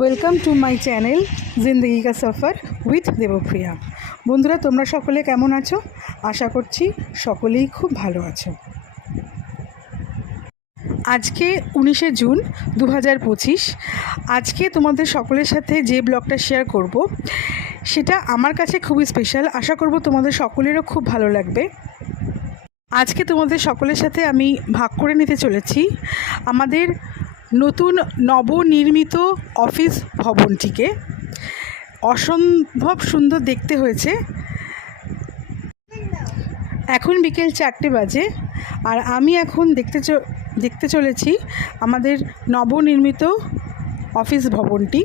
Welcome to my channel জিন্দগি কা সফর উইথ দেবপ্রিয়া বন্ধুরা, তোমরা সকলে কেমন আছো? আশা করছি সকলেই খুব ভালো আছো। আজকে উনিশে জুন দু পঁচিশ। আজকে তোমাদের সকলের সাথে যে ব্লগটা শেয়ার করব, সেটা আমার কাছে খুবই স্পেশাল আশা করব তোমাদের সকলেরও খুব ভালো লাগবে। আজকে তোমাদের সকলের সাথে আমি ভাগ করে নিতে চলেছি। আমাদের নতুন নবনির্মিত অফিস ভবনটিকে অসম্ভব সুন্দর দেখতে হয়েছে। এখন বিকেল চারটে বাজে আর আমি এখন দেখতে দেখতে চলেছি আমাদের নবনির্মিত অফিস ভবনটি।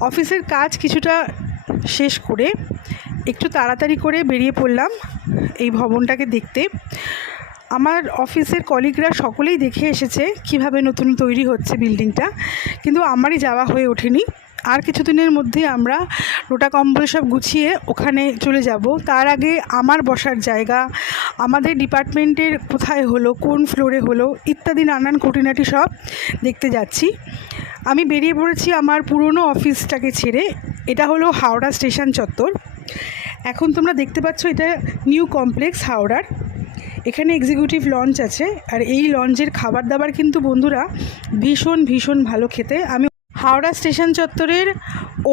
অফিসের কাজ কিছুটা শেষ করে একটু তাড়াতাড়ি করে বেরিয়ে পড়লাম এই ভবনটাকে দেখতে। আমার অফিসের কলিগরা সকলেই দেখে এসেছে কীভাবে নতুন তৈরি হচ্ছে বিল্ডিংটা। কিন্তু আমারই যাওয়া হয়ে ওঠেনি। আর কিছুদিনের মধ্যে আমরা লোটা কম্বল সব গুছিয়ে ওখানে চলে যাব। তার আগে আমার বসার জায়গা, আমাদের ডিপার্টমেন্টের কোথায় হলো, কোন ফ্লোরে হলো, ইত্যাদি নানান খুঁটিনাটি সব দেখতে যাচ্ছি। আমি বেরিয়ে পড়েছি আমার পুরনো অফিসটাকে ছেড়ে। এটা হলো হাওড়া স্টেশন চত্বর। এখন তোমরা দেখতে পাচ্ছ এটা নিউ কমপ্লেক্স হাওড়ার। এখানে এক্সিকিউটিভ লঞ্চ আছে, আর এই লঞ্চের খাবার দাবার কিন্তু বন্ধুরা ভীষণ ভীষণ ভালো খেতে। আমি হাওড়া স্টেশন চত্বরের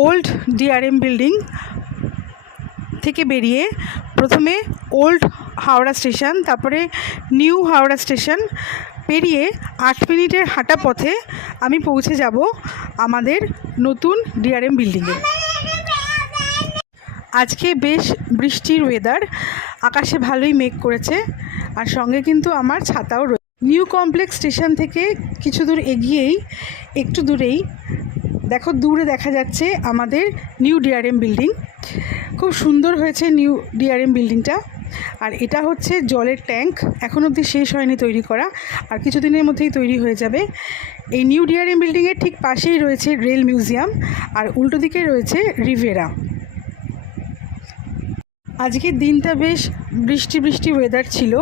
ওল্ড ডিআরএম বিল্ডিং থেকে বেরিয়ে প্রথমে ওল্ড হাওড়া স্টেশন, তারপরে নিউ হাওড়া স্টেশন পেরিয়ে আট মিনিটের হাঁটা পথে আমি পৌঁছে যাব আমাদের নতুন ডিআরএম বিল্ডিংয়ে আজকে বেশ বৃষ্টির ওয়েদার আকাশে ভালোই মেঘ করেছে। আর সঙ্গে কিন্তু আমার ছাতাও রয়েছে নিউ কমপ্লেক্স স্টেশন থেকে কিছু দূর এগিয়েই, একটু দূরেই, দেখো দূরে দেখা যাচ্ছে আমাদের নিউ ডিআরএম বিল্ডিং। খুব সুন্দর হয়েছে নিউ ডিআরএম বিল্ডিংটা। আর এটা হচ্ছে জলের ট্যাঙ্ক। এখন অবধি শেষ হয়নি তৈরি করা, আর কিছুদিনের মধ্যেই তৈরি হয়ে যাবে। এই নিউ ডিআরএম বিল্ডিংয়ের ঠিক পাশেই রয়েছে রেল মিউজিয়াম, আর উল্টো দিকে রয়েছে রিভেরা। আজকের দিনটা বেশ বৃষ্টি বৃষ্টি ওয়েদার ছিল।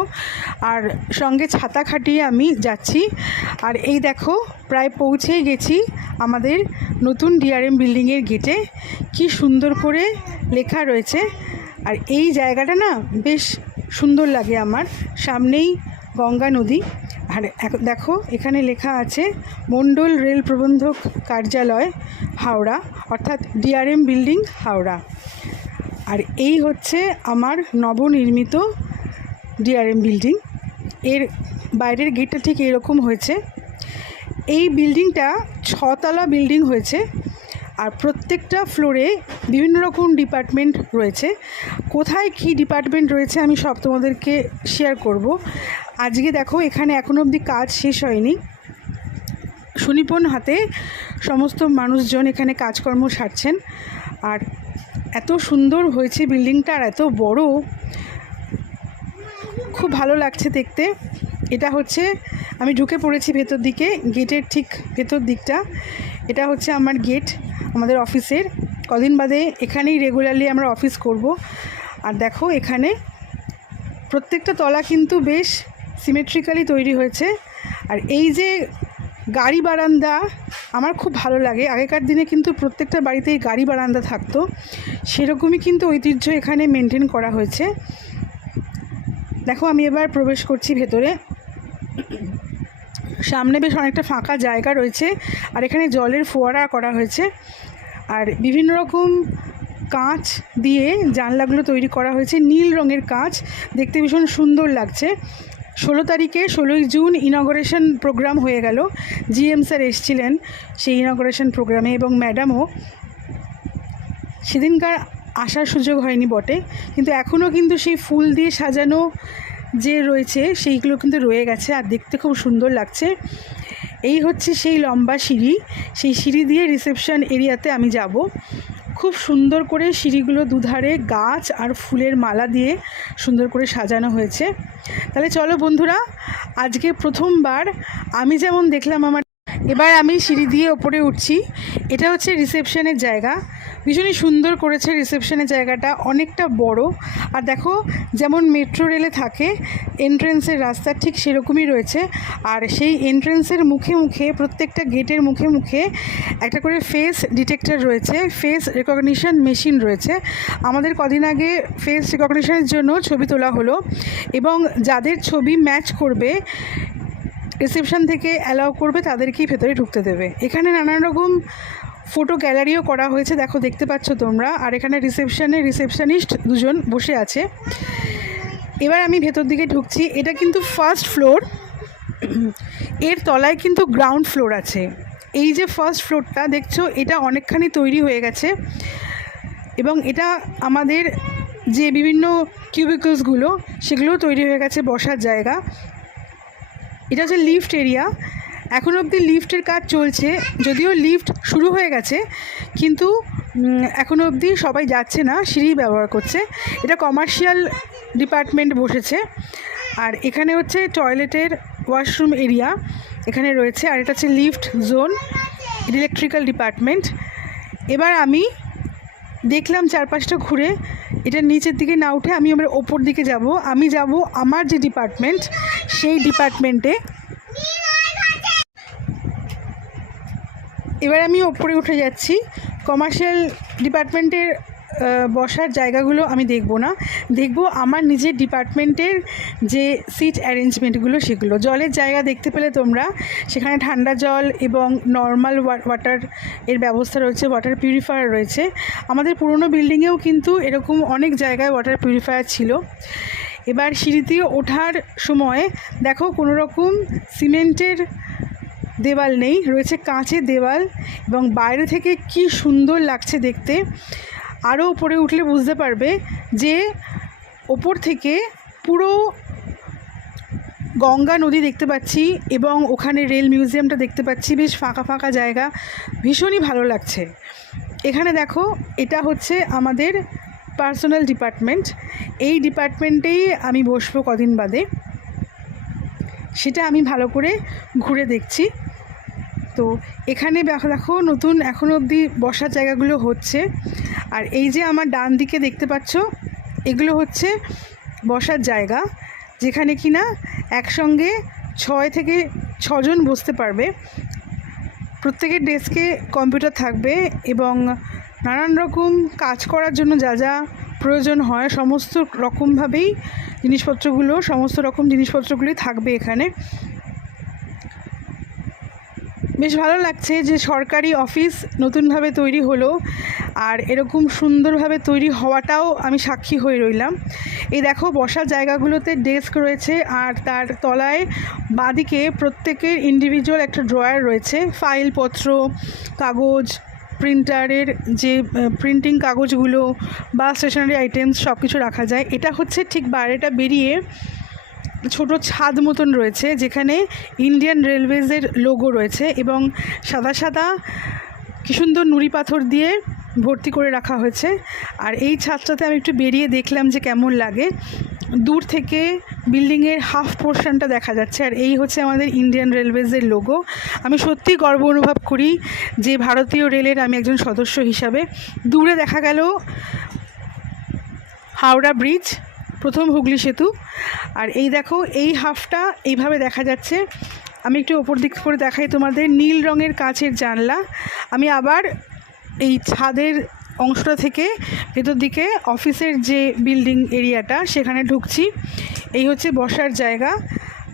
আর সঙ্গে ছাতা খাটিয়ে আমি যাচ্ছি। আর এই দেখো, প্রায় পৌঁছেই গেছি আমাদের নতুন ডিআরএম বিল্ডিংয়ের গেটে কি সুন্দর করে লেখা রয়েছে। আর এই জায়গাটা না বেশ সুন্দর লাগে আমার। সামনেই গঙ্গা নদী। আর দেখো, এখানে লেখা আছে মণ্ডল রেল প্রবন্ধক কার্যালয়, হাওড়া। অর্থাৎ ডিআরএম বিল্ডিং হাওড়া। আর এই হচ্ছে আমার নবনির্মিত ডিআরএম বিল্ডিং। এর বাইরের গেটটা ঠিক এরকম হয়েছে। এই বিল্ডিংটা ছতলা বিল্ডিং হয়েছে আর প্রত্যেকটা ফ্লোরে বিভিন্ন রকম ডিপার্টমেন্ট রয়েছে। কোথায় কী ডিপার্টমেন্ট রয়েছে আমি সব তোমাদেরকে শেয়ার করব। আজকে দেখো এখানে এখনও অবধি কাজ শেষ হয়নি। সুনিপুণ হাতে সমস্ত মানুষজন এখানে কাজকর্ম সারছেন। আর এত সুন্দর হয়েছে বিল্ডিংটা আর এত বড়। খুব ভালো লাগছে দেখতে। এটা হচ্ছে, আমি ঢুকে পড়েছি ভেতর দিকে, গেটের ঠিক ভেতর দিকটা। এটা হচ্ছে আমার গেট, আমাদের অফিসের। কদিন বাদে এখানেই রেগুলারলি আমরা অফিস করব। আর দেখো এখানে, প্রত্যেকটা তলা কিন্তু বেশ সিমেট্রিক্যালি তৈরি হয়েছে। আর এই যে গাড়ি বারান্দা আমার খুব ভালো লাগে। আগেকার দিনে কিন্তু প্রত্যেকটা বাড়িতেই গাড়ি বারান্দা থাকতো। সেরকমই কিন্তু ঐতিহ্য এখানে মেনটেন করা হয়েছে। দেখো, আমি এবার প্রবেশ করছি ভেতরে। সামনে বেশ অনেকটা ফাঁকা জায়গা রয়েছে আর এখানে জলের ফোয়ারা করা হয়েছে। আর বিভিন্ন রকম কাঁচ দিয়ে জানলাগুলো তৈরি করা হয়েছে। নীল রঙের কাঁচ। দেখতে ভীষণ সুন্দর লাগছে। ষোলো তারিখে, ষোলোই জুন ইনগরেশন প্রোগ্রাম হয়ে গেল। জিএম স্যার এসছিলেন সেই ইনগরেশন প্রোগ্রামে এবং ম্যাডামও সেদিনকার আসার সুযোগ হয়নি বটে, কিন্তু এখনও কিন্তু সেই ফুল দিয়ে সাজানো যে রয়েছে সেইগুলো কিন্তু রয়ে গেছে আর দেখতে খুব সুন্দর লাগছে। এই হচ্ছে সেই লম্বা সিঁড়ি, সেই সিঁড়ি দিয়ে রিসেপশন এরিয়াতে আমি যাব। খুব সুন্দর করে সিঁড়িগুলো দুধারে, গাছ আর ফুলের মালা দিয়ে সুন্দর করে সাজানো হয়েছে। তাহলে চলো বন্ধুরা, আজকে প্রথমবার আমি যেমন দেখলাম আমার, এবার আমি সিঁড়ি দিয়ে ওপরে উঠছি। এটা হচ্ছে রিসেপশনের জায়গা। ভীষণই সুন্দর করেছে রিসেপশনের জায়গাটা, অনেকটা বড়। আর দেখো, যেমন মেট্রো রেলে থাকে এন্ট্রেন্সের রাস্তা ঠিক সেরকমই রয়েছে। আর সেই এন্ট্রেন্সের মুখে মুখে, প্রত্যেকটা গেটের মুখে মুখে একটা করে ফেস ডিটেক্টর রয়েছে ফেস রেকগনিশন মেশিন রয়েছে। আমাদের কদিন আগে ফেস রেকগনিশনের জন্য ছবি তোলা হলো এবং যাদের ছবি ম্যাচ করবে রিসেপশন থেকে অ্যালাউ করবে, তাদেরকেই ভেতরে ঢুকতে দেবে। এখানে নানান রকম ফটো গ্যালারিও করা হয়েছে, দেখো দেখতে পাচ্ছ তোমরা। আর এখানে রিসেপশনে রিসেপশনিস্ট দুজন বসে আছে। এবার আমি ভেতর দিকে ঢুকছি। এটা কিন্তু ফার্স্ট ফ্লোর এর তলায় কিন্তু গ্রাউন্ড ফ্লোর আছে। এই যে ফার্স্ট ফ্লোরটা দেখছ, এটা অনেকখানি তৈরি হয়ে গেছে। এবং এটা আমাদের যে বিভিন্ন কিউবিকলসগুলো সেগুলো তৈরি হয়ে গেছে বসার জায়গা। এটা হচ্ছে লিফট এরিয়া এখন অবধি লিফটের কাজ চলছে, যদিও লিফট শুরু হয়ে গেছে, কিন্তু এখনও অবধি সবাই যাচ্ছে না, সিঁড়ি ব্যবহার করছে। এটা কমার্শিয়াল ডিপার্টমেন্ট বসেছে। আর এখানে হচ্ছে টয়লেটের ওয়াশরুম এরিয়া এখানে রয়েছে, আর এটা হচ্ছে লিফট জোন ইলেকট্রিক্যাল ডিপার্টমেন্ট এবার আমি দেখলাম চারপাশটা ঘুরে, এটা নিচের দিকে না উঠে আমি আমার ওপর দিকে যাব। আমি যাব আমার যে ডিপার্টমেন্ট সেই ডিপার্টমেন্টে এবার আমি ওপরে উঠে যাচ্ছি। কমার্শিয়াল ডিপার্টমেন্টের বসার জায়গাগুলো আমি দেখব না। দেখব আমার নিজের ডিপার্টমেন্টের যে সিট অ্যারেঞ্জমেন্টগুলো সেগুলো। জলের জায়গা দেখতে পেলে তোমরা, সেখানে ঠান্ডা জল এবং নর্মাল ওয়াটার এর ব্যবস্থা রয়েছে ওয়াটার পিউরিফায়ার রয়েছে। আমাদের পুরনো বিল্ডিংয়েও কিন্তু এরকম অনেক জায়গায় ওয়াটার পিউরিফায়ার ছিল। এবার সিঁড়িতে ওঠার সময় দেখো কোনো রকম সিমেন্টের দেওয়াল নেই, রয়েছে কাঁচের দেওয়াল এবং বাইরে থেকে কি সুন্দর লাগছে দেখতে। আরও উপরে উঠলে বুঝতে পারবে যে ওপর থেকে পুরো গঙ্গা নদী দেখতে পাচ্ছি এবং ওখানে রেল মিউজিয়ামটা দেখতে পাচ্ছি, বেশ ফাঁকা ফাঁকা জায়গা, ভীষণই ভালো লাগছে। এখানে দেখো, এটা হচ্ছে আমাদের পার্সোনাল ডিপার্টমেন্ট। এই ডিপার্টমেন্টেই আমি বসবো কদিন বাদে। সেটা আমি ভালো করে ঘুরে দেখছি। তো এখানে দেখো নতুন এখনও অবধি বসার জায়গাগুলো হচ্ছে। আর এই যে আমার ডান দিকে দেখতে পাচ্ছ, এগুলো হচ্ছে বসার জায়গা, যেখানে কিনা একসঙ্গে ছয় থেকে ছজন বসতে পারবে। প্রত্যেকের ডেস্কে কম্পিউটার থাকবে এবং নানান রকম কাজ করার জন্য যা যা প্রয়োজন হয়, সমস্ত রকমভাবেই জিনিসপত্রগুলো, সমস্ত রকম জিনিসপত্রগুলি থাকবে এখানে। বেশ ভালো লাগছে যে সরকারি অফিস নতুনভাবে তৈরি হলো আর এরকম সুন্দরভাবে তৈরি হওয়াটাও আমি সাক্ষী হয়ে রইলাম। এই দেখো বসার জায়গাগুলোতে ডেস্ক রয়েছে আর তার তলায় বাঁদিকে প্রত্যেকের ইন্ডিভিজুয়াল একটা ড্রয়ার রয়েছে। ফাইলপত্র, কাগজ প্রিন্টারের যে প্রিন্টিং কাগজগুলো বা স্টেশনারি আইটেমস সব কিছু রাখা যায়। এটা হচ্ছে ঠিক বাইরেটা বেরিয়ে ছোট ছাদ মতন রয়েছে, যেখানে ইন্ডিয়ান রেলওয়েজের লোগো রয়েছে এবং সাদা সাদা কি সুন্দর নুড়ি পাথর দিয়ে ভর্তি করে রাখা হয়েছে। আর এই ছাদটাতে আমি একটু বেরিয়ে দেখলাম যে কেমন লাগে। দূর থেকে বিল্ডিংয়ের হাফ পোর্শনটা দেখা যাচ্ছে, আর এই হচ্ছে আমাদের ইন্ডিয়ান রেলওয়েজের লোগো আমি সত্যি গর্ব অনুভব করি যে ভারতীয় রেলের আমি একজন সদস্য হিসাবে। দূরে দেখা গেল হাওড়া ব্রিজ প্রথম হুগলি সেতু। আর এই দেখো, এই হাফটা এইভাবে দেখা যাচ্ছে। আমি একটু ওপর দিক করে দেখাই তোমাদের, নীল রঙের কাচের জানলা। আমি আবার এই ছাদের অংশটা থেকে ভেতর দিকে অফিসের যে বিল্ডিং এরিয়াটা, সেখানে ঢুকছি। এই হচ্ছে বসার জায়গা।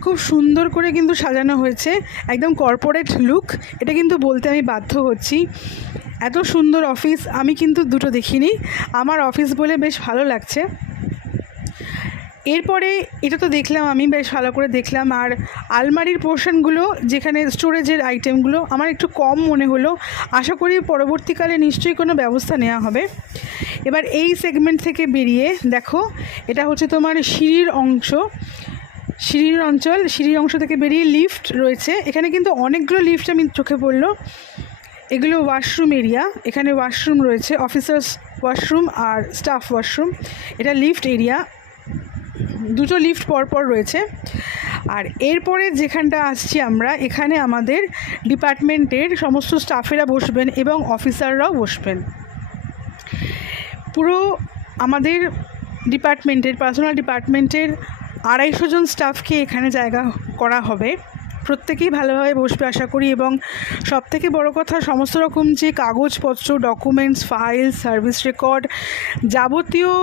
খুব সুন্দর করে কিন্তু সাজানো হয়েছে, একদম কর্পোরেট লুক এটা কিন্তু বলতে আমি বাধ্য হচ্ছি। এত সুন্দর অফিস, আমি কিন্তু দুটো দেখিনি। আমার অফিস বলে বেশ ভালো লাগছে। এরপরে এটা তো দেখলাম আমি বেশ ভালো করে দেখলাম, আর আলমারির পোর্শনগুলো যেখানে স্টোরেজের আইটেমগুলো আমার একটু কম মনে হলো। আশা করি পরবর্তীকালে নিশ্চয়ই কোনো ব্যবস্থা নেওয়া হবে। এবার এই সেগমেন্ট থেকে বেরিয়ে দেখো, এটা হচ্ছে তোমার সিঁড়ির অংশ। সিঁড়ির অঞ্চল, সিঁড়ির অংশ থেকে বেরিয়ে লিফট রয়েছে। এখানে কিন্তু অনেকগুলো লিফট আমি চোখে পড়ল। এগুলো ওয়াশরুম এরিয়া। এখানে ওয়াশরুম রয়েছে, অফিসার্স ওয়াশরুম আর স্টাফ ওয়াশরুম। এটা লিফট এরিয়া। দুটো লিফট পরপর রয়েছে। আর এরপরে যেখানটা আসছি আমরা, এখানে আমাদের ডিপার্টমেন্টের সমস্ত স্টাফেরা বসবেন এবং অফিসাররাও বসবেন। পুরো আমাদের ডিপার্টমেন্টের, পার্সোনাল ডিপার্টমেন্টের আড়াইশো জন স্টাফকে এখানে জায়গা করা হবে। প্রত্যেকেই ভালোভাবে বসবে আশা করি এবং সব থেকে বড় কথা, সমস্ত রকম যে কাগজপত্র ডকুমেন্টস ফাইল সার্ভিস রেকর্ড যাবতীয়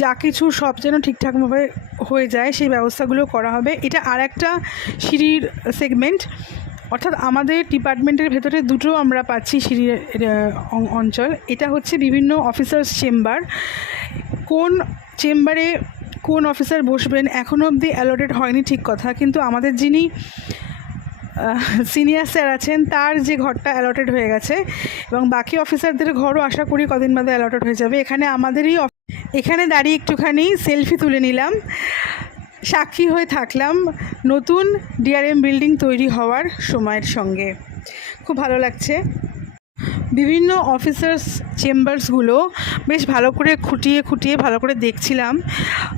যা কিছু সব যেন ঠিকঠাকভাবে হয়ে যায়, সেই ব্যবস্থাগুলো করা হবে। এটা আর একটা সিঁড়ির সেগমেন্ট অর্থাৎ আমাদের ডিপার্টমেন্টের ভেতরে দুটো আমরা পাচ্ছি সিঁড়ির অঞ্চল। এটা হচ্ছে বিভিন্ন অফিসার্স চেম্বার। কোন চেম্বারে কোন অফিসার বসবেন এখনও অবধি অ্যালটেড হয়নি ঠিক কথা, কিন্তু আমাদের যিনি সিনিয়র স্যার আছেন, তার যে ঘরটা অ্যালটেড হয়ে গেছে। এবং বাকি অফিসারদের ঘরও আশা করি কদিন বাদে অ্যালটেড হয়ে যাবে। এখানে আমাদেরই এখানে দাঁড়িয়ে একটুখানি সেলফি তুলে নিলাম। সাক্ষী হয়ে থাকলাম নতুন ডিআরএম বিল্ডিং তৈরি হওয়ার সময়ের সঙ্গে। খুব ভালো লাগছে। বিভিন্ন অফিসার্স চেম্বারসগুলো বেশ ভালো করে খুঁটিয়ে খুঁটিয়ে ভালো করে দেখছিলাম।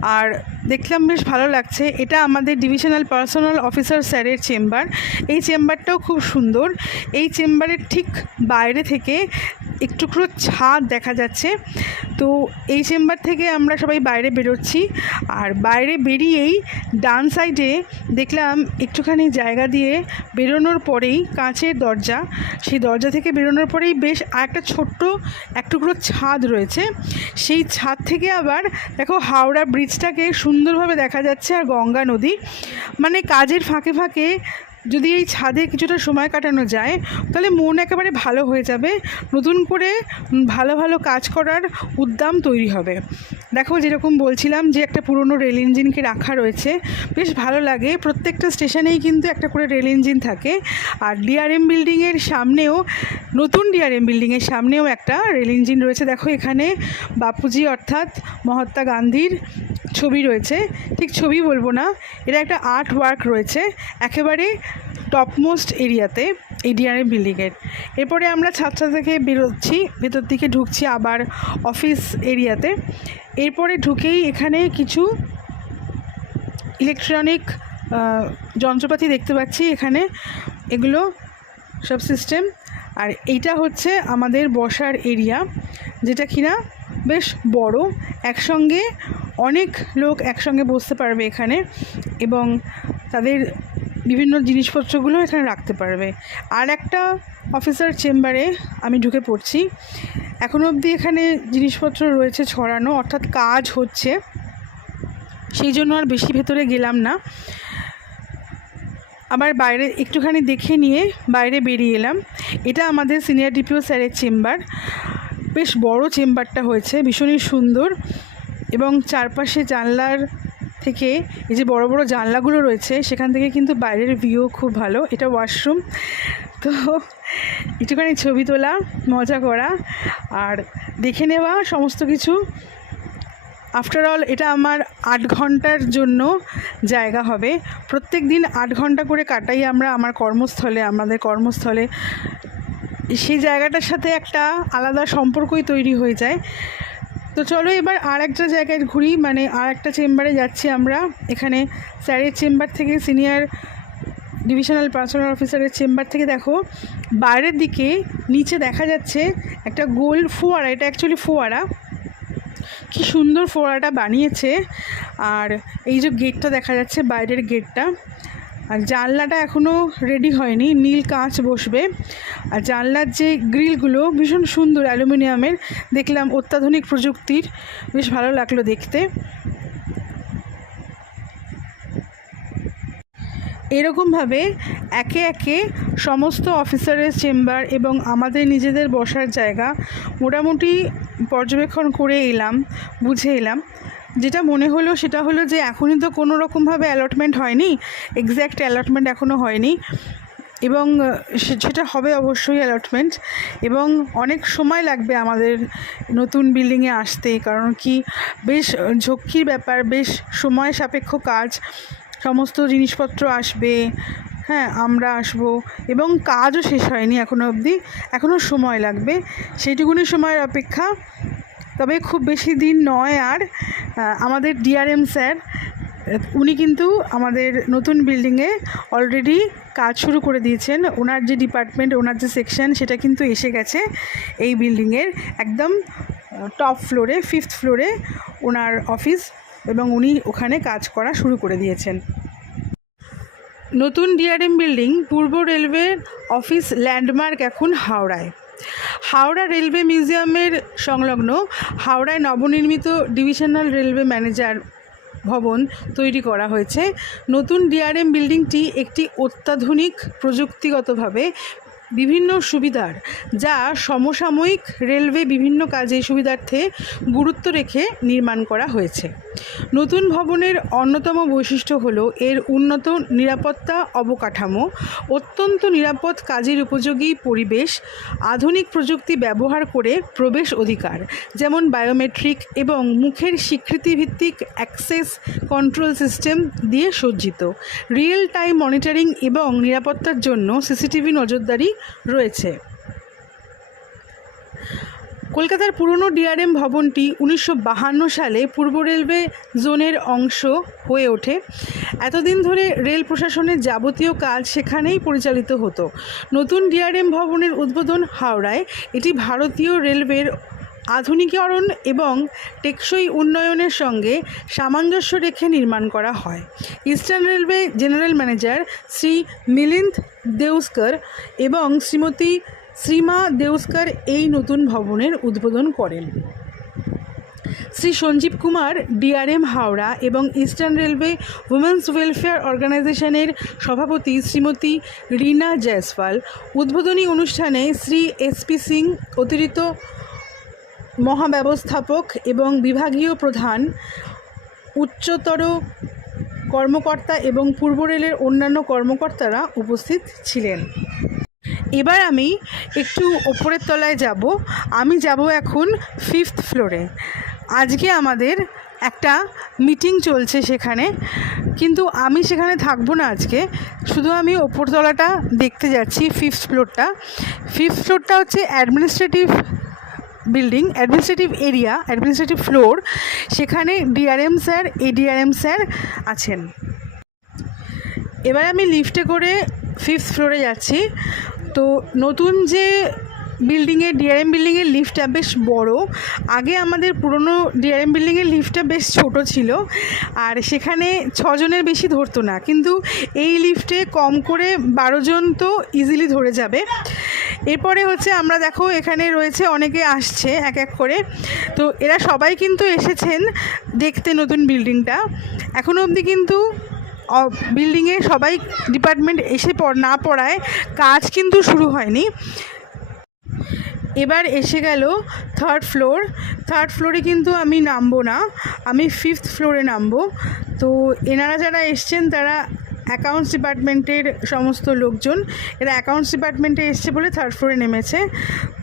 আর দেখলাম বেশ ভালো লাগছে। এটা আমাদের ডিভিশনাল পার্সোনাল অফিসার স্যারের চেম্বার এই চেম্বারটাও খুব সুন্দর। এই চেম্বারের ঠিক বাইরে থেকে একটুকরো ছাদ দেখা যাচ্ছে। তো এই চেম্বার থেকে আমরা সবাই বাইরে বেরোচ্ছি। আর বাইরে বেরিয়েই ডান সাইডে দেখলাম একটুখানি জায়গা দিয়ে বেরোনোর পরেই কাঁচের দরজা। সেই দরজা থেকে বেরোনোর পরেই বেশ আর একটা ছোট্ট এক টুকরো ছাদ রয়েছে। সেই ছাদ থেকে আবার দেখো হাওড়া ব্রিজটাকে সুন্দরভাবে দেখা যাচ্ছে আর গঙ্গা নদী। মানে কাজের ফাঁকে ফাঁকে যদি এই ছাদে কিছুটা সময় কাটানো যায়, তাহলে মন একেবারে ভালো হয়ে যাবে। নতুন করে ভালো ভালো কাজ করার উদ্যম তৈরি হবে। দেখো, যেরকম বলছিলাম যে একটা পুরনো রেল ইঞ্জিনকে রাখা রয়েছে, বেশ ভালো লাগে। প্রত্যেকটা স্টেশনেই কিন্তু একটা করে রেল ইঞ্জিন থাকে। আর ডিআরএম বিল্ডিংয়ের সামনেও, নতুন ডিআরএম বিল্ডিংয়ের সামনেও একটা রেল ইঞ্জিন রয়েছে। দেখো, এখানে বাপুজি অর্থাৎ মহাত্মা গান্ধীর ছবি রয়েছে। ঠিক ছবি বলব না এটা একটা আর্ট ওয়ার্ক রয়েছে। একেবারে টপমোস্ট এরিয়াতে এই বিল্ডিংয়ের এরপরে আমরা ছাত্রা থেকে বেরোচ্ছি, ভেতর দিকে ঢুকছি আবার অফিস এরিয়াতে এরপরে ঢুকেই এখানে কিছু ইলেকট্রনিক যন্ত্রপাতি দেখতে পাচ্ছি এখানে। এগুলো সব সিস্টেম আর এইটা হচ্ছে আমাদের বসার এরিয়া যেটা কিনা বেশ বড়। একসঙ্গে অনেক লোক একসঙ্গে বসতে পারবে এখানে এবং তাদের বিভিন্ন জিনিসপত্রগুলো এখানে রাখতে পারবে। আর একটা অফিসার চেম্বারে আমি ঢুকে পড়ছি। এখনও অবধি এখানে জিনিসপত্র রয়েছে ছড়ানো, অর্থাৎ কাজ হচ্ছে। সেই জন্য আর বেশি ভেতরে গেলাম না। আবার বাইরে একটুখানি দেখে নিয়ে বাইরে বেরিয়ে এলাম। এটা আমাদের সিনিয়র ডিপিও স্যারের চেম্বার বেশ বড় চেম্বারটা হয়েছে, ভীষণই সুন্দর। এবং চারপাশে জানলার থেকে এই যে বড় বড় জানলাগুলো রয়েছে, সেখান থেকে কিন্তু বাইরের ভিউ খুব ভালো। এটা ওয়াশরুম তো একটুখানি ছবি তোলা, মজা করা। আর দেখে নেওয়া সমস্ত কিছু। আফটার অল এটা আমার আট ঘণ্টার জন্য জায়গা হবে। প্রত্যেক দিন আট ঘণ্টা করে কাটাই আমরা আমার কর্মস্থলে, আমাদের কর্মস্থলে। সেই জায়গাটার সাথে একটা আলাদা সম্পর্কই তৈরি হয়ে যায়। তো চলো এবার আর একটা জায়গায় ঘুরি মানে আর একটা চেম্বারে যাচ্ছি আমরা। এখানে স্যারের চেম্বার থেকে, সিনিয়র ডিভিশনাল পার্সোনাল অফিসারের চেম্বার থেকে দেখো, বাইরের দিকে নিচে দেখা যাচ্ছে একটা গোল ফোয়ারা, এটা অ্যাকচুয়ালি ফোয়ারা। কি সুন্দর ফোয়ারাটা বানিয়েছে। আর এই যে গেটটা দেখা যাচ্ছে, বাইরের গেটটা আর জানলাটা এখনও রেডি হয়নি, নীল কাঁচ বসবে। আর জানলার যে গ্রিলগুলো ভীষণ সুন্দর অ্যালুমিনিয়ামের, দেখলাম অত্যাধুনিক প্রযুক্তির, বেশ ভালো লাগল দেখতে। এরকমভাবে একে একে সমস্ত অফিসারের চেম্বার এবং আমাদের নিজেদের বসার জায়গা মোটামুটি পর্যবেক্ষণ করে এলাম, বুঝে এলাম। যেটা মনে হলো সেটা হলো যে এখনই তো কোনো রকমভাবে অ্যালটমেন্ট হয়নি এক্স্যাক্ট অ্যালটমেন্ট এখনও হয়নি এবং সেটা হবে অবশ্যই অ্যালটমেন্ট এবং অনেক সময় লাগবে আমাদের নতুন বিল্ডিংয়ে আসতে কারণ কি বেশ ঝক্কির ব্যাপার, বেশ সময় সাপেক্ষ কাজ, সমস্ত জিনিসপত্র আসবে হ্যাঁ আমরা আসব এবং কাজও শেষ হয়নি এখনও অবধি এখনও সময় লাগবে, সেইটুকুনি সময়ের অপেক্ষা, তবে খুব বেশি দিন নয় আর আমাদের ডিআরএম স্যার, উনি কিন্তু আমাদের নতুন বিল্ডিংয়ে অলরেডি কাজ শুরু করে দিয়েছেন। ওনার যে ডিপার্টমেন্ট ওনার যে সেকশন সেটা কিন্তু এসে গেছে এই বিল্ডিংয়ের একদম টপ ফ্লোরে ফিফথ ফ্লোরে ওনার অফিস এবং উনি ওখানে কাজ করা শুরু করে দিয়েছেন। নতুন ডিআরএম বিল্ডিং পূর্ব রেলওয়ের অফিস ল্যান্ডমার্ক এখন হাওড়ায়। হাওড়া রেলওয়ে মিউজিয়ামের সংলগ্ন হাওড়ায় নবনির্মিত ডিভিশনাল রেলওয়ে ম্যানেজার ভবন তৈরি করা হয়েছে। নতুন ডিআরএম বিল্ডিংটি একটি অত্যাধুনিক প্রযুক্তিগতভাবে বিভিন্ন সুবিধার, যা সমসাময়িক রেলওয়ে বিভিন্ন কাজে সুবিধার্থে গুরুত্ব রেখে নির্মাণ করা হয়েছে। নতুন ভবনের অন্যতম বৈশিষ্ট্য হল এর উন্নত নিরাপত্তা অবকাঠামো, অত্যন্ত নিরাপদ কাজের উপযোগী পরিবেশ, আধুনিক প্রযুক্তি ব্যবহার করে প্রবেশ অধিকার, যেমন বায়োমেট্রিক এবং মুখের স্বীকৃতিভিত্তিক অ্যাক্সেস কন্ট্রোল সিস্টেম দিয়ে সজ্জিত। রিয়েল টাইম মনিটরিং এবং নিরাপত্তার জন্য সিসিটিভি নজরদারি রয়েছে। কলকাতার পুরনো ডিআরএম ভবনটি উনিশশো সালে পূর্ব রেলওয়ে জোনের অংশ হয়ে ওঠে। এতদিন ধরে রেল প্রশাসনের যাবতীয় কাজ সেখানেই পরিচালিত হতো। নতুন ডিআরএম ভবনের উদ্বোধন হাওড়ায়। এটি ভারতীয় রেলওয়ের আধুনিকীকরণ এবং টেকসই উন্নয়নের সঙ্গে সামঞ্জস্য রেখে নির্মাণ করা হয়। Eastern railway general manager Shri Milind Deuskar এবং শ্রীমতী শ্রীমা দেউস্কর এই নতুন ভবনের উদ্বোধন করেন। শ্রী সঞ্জীব কুমার ডিআরএম হাওড়া এবং ইস্টার্ন রেলওয়ে উমেন্স ওয়েলফেয়ার অর্গানাইজেশনের সভাপতি শ্রীমতী রীনা জয়সওয়াল। উদ্বোধনী অনুষ্ঠানে শ্রী এসপি সিং অতিরিক্ত মহাব্যবস্থাপক এবং বিভাগীয় প্রধান, উচ্চতর কর্মকর্তা এবং পূর্ব রেলের অন্যান্য কর্মকর্তারা উপস্থিত ছিলেন। এবার আমি একটু ওপরের তলায় যাব। আমি যাব এখন ফিফথ ফ্লোরে আজকে আমাদের একটা মিটিং চলছে সেখানে, কিন্তু আমি সেখানে থাকব না আজকে। শুধু আমি ওপরতলাটা দেখতে যাচ্ছি ফিফথ ফ্লোরটা ফিফথ ফ্লোরটা হচ্ছে administrative building administrative area administrative floor সেখানে ডিআরএম স্যার এডিআরএম স্যার আছেন। এবার আমি লিফটে করে ফিফথ ফ্লোরে যাচ্ছি। তো নতুন যে বিল্ডিংয়ের ডিআরএম বিল্ডিংয়ের লিফটটা বেশ বড়। আগে আমাদের পুরনো ডিআরএম বিল্ডিংয়ের লিফটটা বেশ ছোট ছিল, আর সেখানে ছজনের বেশি ধরতো না। কিন্তু এই লিফটে কম করে বারো জন তো ইজিলি ধরে যাবে। এরপরে হচ্ছে আমরা দেখো এখানে রয়েছে অনেকে আসছে এক এক করে। তো এরা সবাই কিন্তু এসেছেন দেখতে নতুন বিল্ডিংটা এখনও অবধি কিন্তু বিল্ডিংয়ে সবাই ডিপার্টমেন্ট এসে না পড়ায় কাজ কিন্তু শুরু হয়নি। এবার এসে গেল থার্ড ফ্লোর থার্ড ফ্লোরে কিন্তু আমি নামবো না, আমি ফিফথ ফ্লোরে নামবো। তো এনারা যারা এসছেন, তারা অ্যাকাউন্টস ডিপার্টমেন্টের সমস্ত লোকজন, এরা অ্যাকাউন্টস ডিপার্টমেন্টে এসছে বলে থার্ড ফ্লোরে নেমেছে।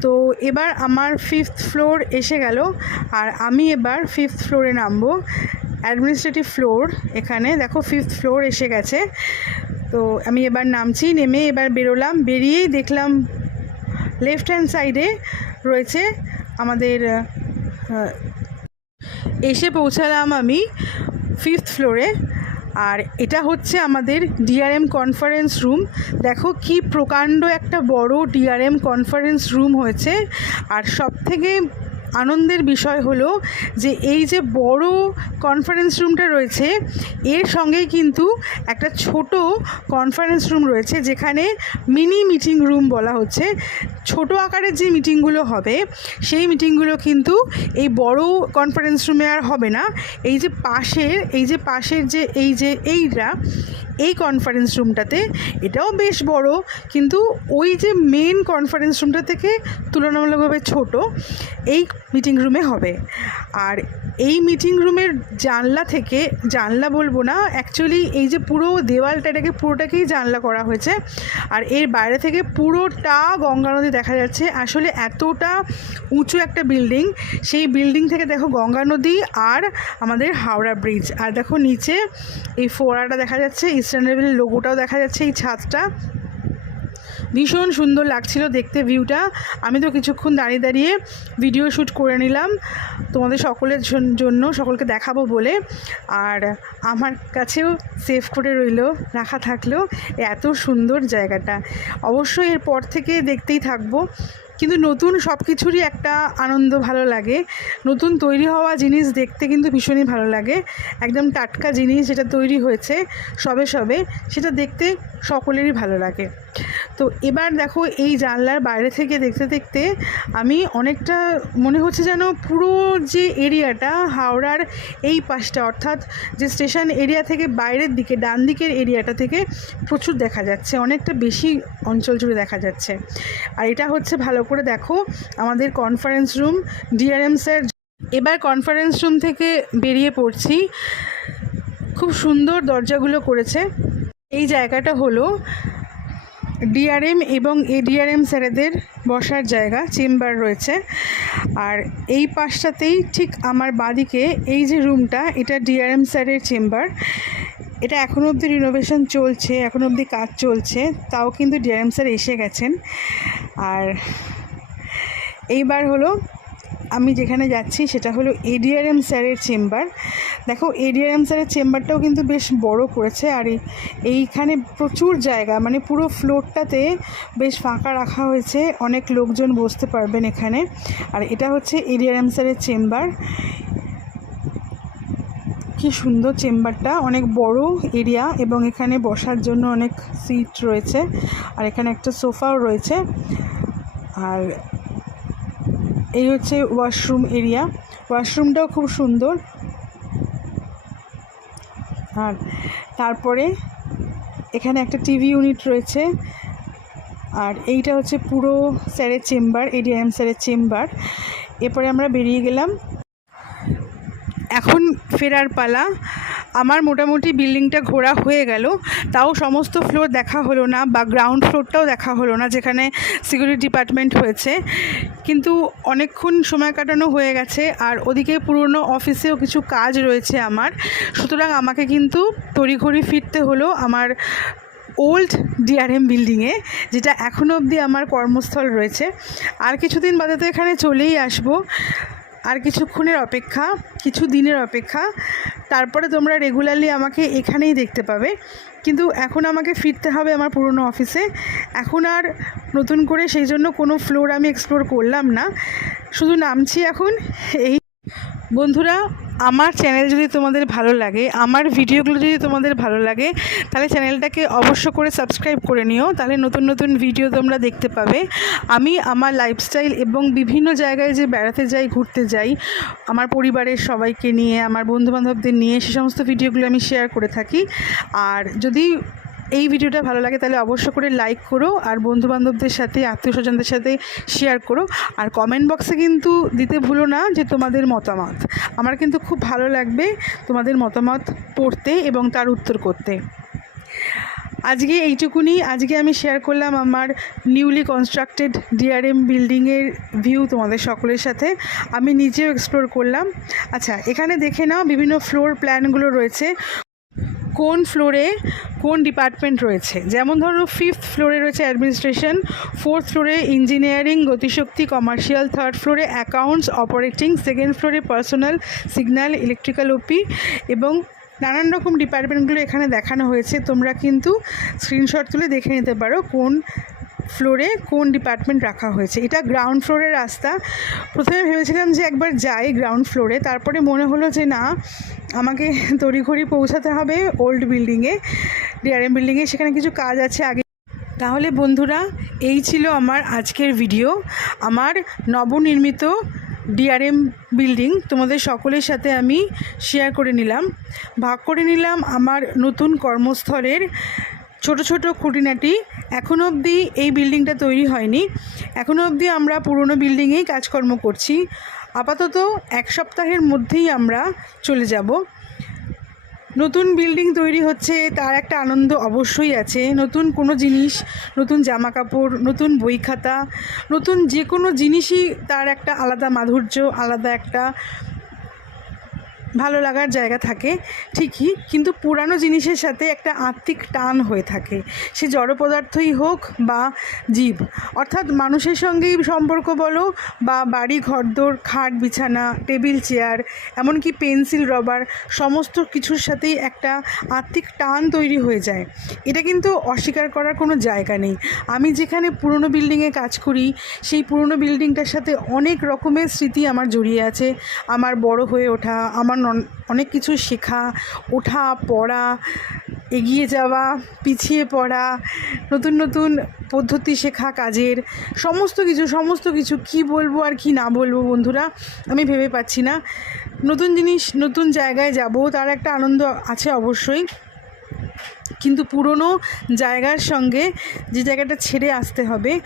তো এবার আমার ফিফথ ফ্লোর এসে গেল, আর আমি এবার ফিফথ ফ্লোরে নামবো। অ্যাডমিনিস্ট্রেটিভ ফ্লোর এখানে, দেখো ফিফথ ফ্লোর এসে গেছে। তো আমি এবার নামছি, নেমে এবার বেরোলাম, বেরিয়েই দেখলাম লেফট হ্যান্ড সাইডে রয়েছে আমাদের এসে পৌঁছালাম আমি ফিফথ ফ্লোরে। আর এটা হচ্ছে আমাদের ডিআরএম কনফারেন্স রুম। দেখো কি প্রকাণ্ড একটা বড় ডিআরএম কনফারেন্স রুম হয়েছে। আর সব থেকে আনন্দের বিষয় হলো যে এই যে বড় কনফারেন্স রুমটা রয়েছে, এর সঙ্গেই কিন্তু একটা ছোট কনফারেন্স রুম রয়েছে, যেখানে মিনি মিটিং রুম বলা হচ্ছে। ছোট আকারের যে মিটিংগুলো হবে, সেই মিটিংগুলো কিন্তু এই বড় কনফারেন্স রুমে আর হবে না। এই যে পাশের, এই যে পাশের যে, এই যে এইটা এই কনফারেন্স রুমটাতে এটাও বেশ বড়, কিন্তু ওই যে মেন কনফারেন্স রুমটা থেকে তুলনামূলকভাবে ছোট, এই মিটিং রুমে হবে। আর এই মিটিং রুমের জানলা থেকে, জানলা বলব না অ্যাকচুয়ালি এই যে পুরো দেওয়ালটা, এটাকে পুরোটাকেই জানলা করা হয়েছে। আর এর বাইরে থেকে পুরোটা গঙ্গা নদী দেখা যাচ্ছে। আসলে এতটা উঁচু একটা বিল্ডিং সেই বিল্ডিং থেকে দেখো গঙ্গা নদী আর আমাদের হাওড়া ব্রিজ আর দেখো নিচে এই ফোয়ারাটা দেখা যাচ্ছে রেলওয়ের লোগোটাও দেখা যাচ্ছে এই ছাদটা। ভীষণ সুন্দর লাগছিল দেখতে ভিউটা আমি তো কিছুক্ষণ দাঁড়িয়ে দাঁড়িয়ে ভিডিও শ্যুট করে নিলাম। তোমাদের সকলের জন্য সকলকে দেখাবো বলে। আর আমার কাছেও সেভ করে রইল, রাখা থাকল। এত সুন্দর জায়গাটা। অবশ্যই এরপর থেকে দেখতেই থাকব। কিন্তু নতুন সব কিছুরই একটা আনন্দ ভালো লাগে। নতুন তৈরি হওয়া জিনিস দেখতে কিন্তু ভীষণই ভালো লাগে। একদম টাটকা জিনিস যেটা তৈরি হয়েছে সবে সবে, সেটা দেখতে সকলেরই ভালো লাগে। তো এবার দেখো এই জানলার বাইরে থেকে দেখতে দেখতে আমি অনেকটা মনে হচ্ছে যেন পুরো যে এরিয়াটা হাওড়ার এই পাশটা, অর্থাৎ যে স্টেশন এরিয়া থেকে বাইরের দিকে, ডান দিকের এরিয়াটা থেকে প্রচুর দেখা যাচ্ছে। অনেকটা বেশি অঞ্চল জুড়ে দেখা যাচ্ছে। আর এটা হচ্ছে ভালো করে দেখো আমাদের কনফারেন্স রুম ডিআরএম স্যার এবার কনফারেন্স রুম থেকে বেরিয়ে পড়ছি। খুব সুন্দর দরজাগুলো করেছে। এই জায়গাটা হলো ডিআরএম এবং এডিআরএম স্যারেদের বসার জায়গা, চেম্বার রয়েছে। আর এই পাশটাতেই ঠিক আমার বাদিকে এই যে রুমটা এটা ডিআরএম স্যারের চেম্বার। এটা এখনও অবধি রিনোভেশন চলছে এখনও অবধি কাজ চলছে, তাও কিন্তু ডিআরএম স্যার এসে গেছেন। আর এইবার হলো আমি যেখানে যাচ্ছি সেটা হলো এডিআরএম স্যারের চেম্বার। দেখো এডিআরএম স্যারের চেম্বারটাও কিন্তু বেশ বড় করেছে আর এই- এইখানে প্রচুর জায়গা মানে পুরো ফ্লোরটাতে বেশ ফাঁকা রাখা হয়েছে। অনেক লোকজন বসতে পারবেন এখানে। আর এটা হচ্ছে এডিআরএম স্যারের চেম্বার। কি সুন্দর চেম্বারটা, অনেক বড় এরিয়া এবং এখানে বসার জন্য অনেক সিট রয়েছে। আর এখানে একটা সোফাও রয়েছে। আর এই হচ্ছে ওয়াশরুম এরিয়া। ওয়াশরুমটাও খুব সুন্দর। আর তারপরে এখানে একটা টিভি ইউনিট রয়েছে। আর এইটা হচ্ছে পুরো স্যারের চেম্বার এডিএম স্যারের চেম্বার। এরপরে আমরা বেরিয়ে গেলাম। এখন ফেরার পালা। আমার মোটামুটি বিল্ডিংটা ঘোরা হয়ে গেল। তাও সমস্ত ফ্লোর দেখা হলো না বা গ্রাউন্ড ফ্লোরটাও দেখা হলো না, যেখানে সিকিউরিটি ডিপার্টমেন্ট হয়েছে। কিন্তু অনেকক্ষণ সময় কাটানো হয়ে গেছে আর ওদিকে পুরনো অফিসেও কিছু কাজ রয়েছে আমার। সুতরাং আমাকে কিন্তু তড়িঘড়ি ফিরতে হলো আমার ওল্ড ডিআরএম বিল্ডিংয়ে যেটা এখনও অবধি আমার কর্মস্থল রয়েছে। আর কিছুদিন বাদে তো এখানে চলেই আসব। আর কিছুক্ষণের অপেক্ষা, কিছু দিনের অপেক্ষা। তারপরে তোমরা রেগুলারলি আমাকে এখানেই দেখতে পাবে। কিন্তু এখন আমাকে ফিরতে হবে আমার পুরনো অফিসে এখন আর নতুন করে সেই জন্য কোনো ফ্লোর আমি এক্সপ্লোর করলাম না। শুধু নামছি এখন। এই বন্ধুরা আমার চ্যানেল যদি তোমাদের ভালো লাগে, আমার ভিডিওগুলো যদি তোমাদের ভালো লাগে, তাহলে চ্যানেলটাকে অবশ্য করে সাবস্ক্রাইব করে নিও। তাহলে নতুন নতুন ভিডিও তোমরা দেখতে পাবে। আমি আমার লাইফস্টাইল এবং বিভিন্ন জায়গায় যে বেড়াতে যাই, ঘুরতে যাই, আমার পরিবারের সবাইকে নিয়ে, আমার বন্ধুবান্ধবদের নিয়ে, সে সমস্ত ভিডিওগুলো আমি শেয়ার করে থাকি। আর যদি এই ভিডিওটা ভালো লাগে তাহলে অবশ্য করে লাইক করো আর বন্ধুবান্ধবদের সাথে আত্মীয় স্বজনদের সাথে শেয়ার করো। আর কমেন্ট বক্সে কিন্তু দিতে ভুলো না যে তোমাদের মতামত। আমার কিন্তু খুব ভালো লাগবে তোমাদের মতামত পড়তে এবং তার উত্তর করতে। আজকে এইটুকুনি। আজকে আমি শেয়ার করলাম আমার নিউলি কনস্ট্রাক্টেড ডিআরএম বিল্ডিংয়ের ভিউ তোমাদের সকলের সাথে। আমি নিজেও এক্সপ্লোর করলাম। আচ্ছা এখানে দেখে নাও বিভিন্ন ফ্লোর প্ল্যানগুলো রয়েছে। কোন ফ্লোরে কোন ডিপার্টমেন্ট রয়েছে? যেমন ধরো ফিফথ ফ্লোরে রয়েছে অ্যাডমিনিস্ট্রেশন ফোর্থ ফ্লোরে ইঞ্জিনিয়ারিং গতিশক্তি কমার্শিয়াল থার্ড ফ্লোরে অ্যাকাউন্টস অপারেটিং সেকেন্ড ফ্লোরে পার্সোনাল সিগন্যাল ইলেকট্রিক্যাল ওপি এবং নানান রকম ডিপার্টমেন্টগুলো এখানে দেখানো হয়েছে। তোমরা কিন্তু স্ক্রিনশট তুলে দেখে নিতে পারো কোন ফ্লোরে কোন ডিপার্টমেন্ট রাখা হয়েছে। এটা গ্রাউন্ড ফ্লোরের রাস্তা। প্রথমে ভেবেছিলাম যে একবার যাই গ্রাউন্ড ফ্লোরে তারপরে মনে হলো যে না আমাকে তড়িঘড়ি পৌঁছাতে হবে ওল্ড বিল্ডিংয়ে ডিআরএম বিল্ডিংয়ে সেখানে কিছু কাজ আছে আগে। তাহলে বন্ধুরা, এই ছিল আমার আজকের ভিডিও আমার নবনির্মিত ডিআরএম বিল্ডিং তোমাদের সকলের সাথে আমি শেয়ার করে নিলাম। ভাগ করে নিলাম আমার নতুন কর্মস্থলের ছোট ছোট খুঁটিনাটি। এখনও অবধি এই বিল্ডিংটা তৈরি হয়নি। এখনও অবধি আমরা পুরনো বিল্ডিংয়েই কাজকর্ম করছি। আপাতত এক সপ্তাহের মধ্যেই আমরা চলে যাব। নতুন বিল্ডিং তৈরি হচ্ছে, তার একটা আনন্দ অবশ্যই আছে। নতুন কোনো জিনিস, নতুন জামা কাপড় নতুন বই খাতা নতুন যে কোনো জিনিসই তার একটা আলাদা মাধুর্য, আলাদা একটা ভালো লাগার জায়গা থাকে, ঠিকই, কিন্তু পুরানো জিনিসের সাথে একটা আত্মিক টান হয়ে থাকে। সে জড় পদার্থই হোক বা জীব, অর্থাৎ মানুষের সঙ্গেই সম্পর্ক বলো বা বাড়ি, ঘরদোর, খাট, বিছানা, টেবিল, চেয়ার, এমনকি পেন্সিল, রবার, সমস্ত কিছুর সাথেই একটা আত্মিক টান তৈরি হয়ে যায়। এটা কিন্তু অস্বীকার করার কোনো জায়গা নেই। আমি যেখানে পুরনো বিল্ডিংয়ে কাজ করি, সেই পুরনো বিল্ডিংটার সাথে অনেক রকমের স্মৃতি আমার জড়িয়ে আছে। আমার বড় হয়ে ওঠা, আমার নন- অনেক কিছু শেখা, ওঠা, পড়া, এগিয়ে যাওয়া, পিছিয়ে পড়া, নতুন নতুন পদ্ধতি শেখা কাজের, সমস্ত কিছু সমস্ত কিছু, কি বলব আর কি না বলব বন্ধুরা, আমি ভেবে পাচ্ছি না। নতুন জিনিস, নতুন জায়গায় যাব, তার একটা আনন্দ আছে অবশ্যই। কিন্তু পুরনো জায়গার সঙ্গে যে জায়গাটা ছেড়ে আসতে হবে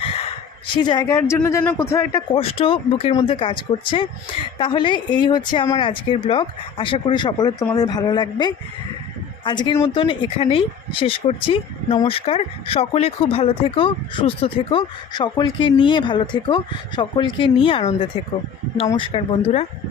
সেই জায়গার জন্য যেন কোথাও একটা কষ্ট বুকের মধ্যে কাজ করছে। তাহলে এই হচ্ছে আমার আজকের ব্লগ। আশা করি সকলের তোমাদের ভালো লাগবে। আজকের মতন এখানেই শেষ করছি। নমস্কার। সকলে খুব ভালো থেকো, সুস্থ থেকো, সকলকে নিয়ে ভালো থেকো, সকলকে নিয়ে আনন্দে থেকো। নমস্কার বন্ধুরা।